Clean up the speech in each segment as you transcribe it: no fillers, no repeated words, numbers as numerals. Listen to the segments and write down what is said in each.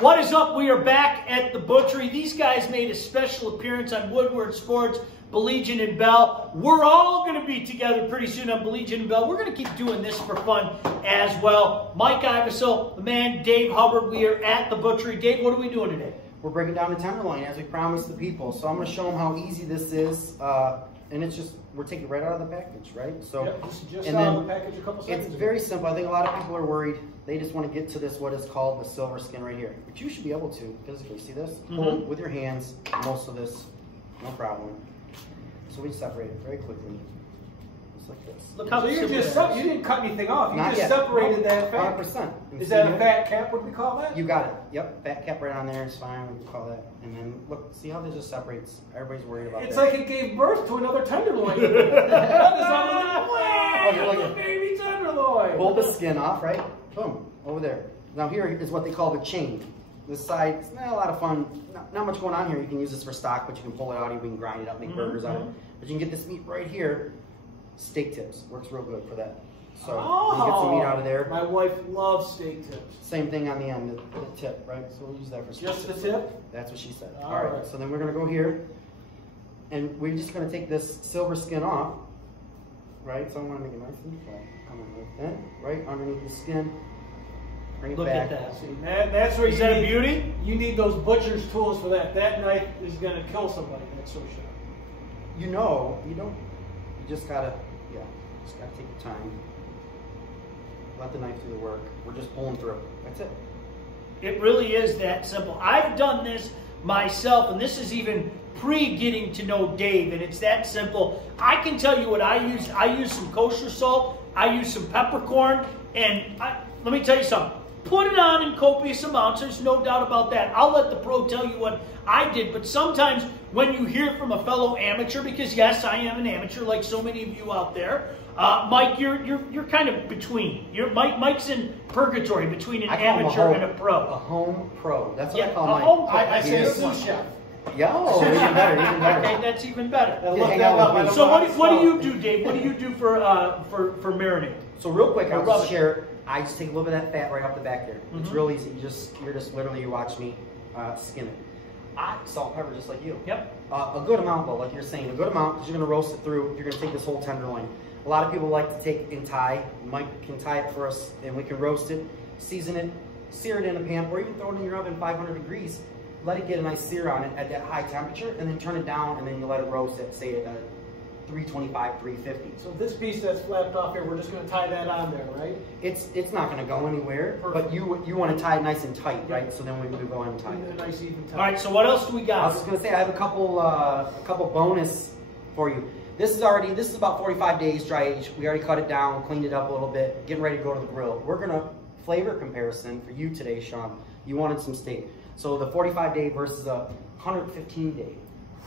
What is up? We are back at the butchery. These guys made a special appearance on Woodward Sports, Belegian and Bell. We're all going to be together pretty soon on Belegian and Bell. We're going to keep doing this for fun as well. Mike Iveso, the man, Dave Hubbard. We are at the butchery. Dave, what are we doing today? We're breaking down the Tenderloin as we promised the people. So I'm going to show them how easy this is. And it's just, we're taking it right out of the package, right? So, yep, this is just out of the package a couple seconds It's ago. very simple. I think a lot of people are worried. They just want to get to this, what is called the silver skin right here. But you should be able to physically see this. Pull with your hands, most of this, no problem. So we separate it very quickly. Just like this. Look how so you didn't cut anything off. You Not just yet. separated that fat. 100%. Is that a fat cap, what we call that? You got it. Yep, fat cap right on there is fine. We call that. And then look, see how this just separates. Everybody's worried about It's that. like it gave birth to another Tenderloin. That is unbelievable. Baby Tenderloin. Pull the skin off, right? Boom, over there. Now here is what they call the chain. This side, it's not a lot of fun. Not much going on here. You can use this for stock, but you can pull it out. You can grind it up, make burgers out of it. But you can get this meat right here. Steak tips works real good for that. So you get some meat out of there. My wife loves steak tips. Same thing on the end, the tip, right? So we'll use that for steak Just the tips. tip? That's what she said. All All right. right. So then we're gonna go here, and we're just gonna take this silver skin off, right? So I want to make it nice and flat. Come on, like that, right underneath the skin. Bring it Look back. at that. See, that's where Is that a beauty? You need those butcher's tools for that. That knife is going to kill somebody. That's so sharp. You know, you don't. You just gotta, just gotta take your time. Let the knife do the work. We're just pulling through. That's it. It really is that simple. I've done this myself, and this is even pre-getting to know Dave, and it's that simple. I can tell you what I use. I use some kosher salt. I use some peppercorn, and let me tell you something. Put it on in copious amounts. There's no doubt about that. I'll let the pro tell you what I did, but sometimes when you hear from a fellow amateur, because yes, I am an amateur like so many of you out there, Mike, you're kind of between. Mike's in purgatory between an amateur and a pro. A home pro. That's what I call a Mike. home pro. I say a sous chef. Yeah, oh, even better, even better. Okay, that's even better. Look that up. So what do you do, Dave? What do you do for marinade? So real quick, I'll just share. I just take a little bit of that fat right off the back there. It's real easy. You're just literally, you watch me skin it. Salt, pepper, just like you. Yep. A good amount though, like you're saying, a good amount, because you're gonna roast it through. You're gonna take this whole tenderloin. A lot of people like to take and tie. Mike can tie it for us, and we can roast it, season it, sear it in a pan, or even throw it in your oven 500 degrees. Let it get a nice sear on it at that high temperature, and then turn it down, and then you let it roast at, say, 325, 350. So this piece that's flapped off here, we're just going to tie that on there, right? It's not going to go anywhere, but you want to tie it nice and tight, right? So then we go ahead and tie it. A nice even tie. All right. So what else do we got? I was just going to say I have a couple bonus for you. This is about 45 days dry age. We already cut it down, cleaned it up a little bit, getting ready to go to the grill. We're going to flavor comparison for you today, Sean. You wanted some steak. So the 45-day versus a 115-day.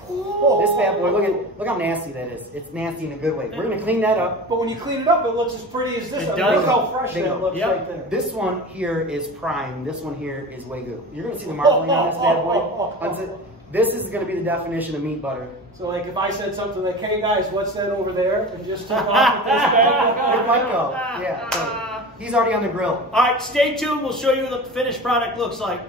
This bad boy, look how nasty that is. It's nasty in a good way. We're gonna clean that up. But when you clean it up, it looks as pretty as this. It does. Look how fresh that looks right there. This one here is prime. This one here is way good. You're gonna see the marbling on this bad boy. This is gonna be the definition of meat butter. So like if I said something like, hey guys, what's that over there? And just took off with this guy. It might go. Yeah. He's already on the grill. All right. Stay tuned. We'll show you what the finished product looks like.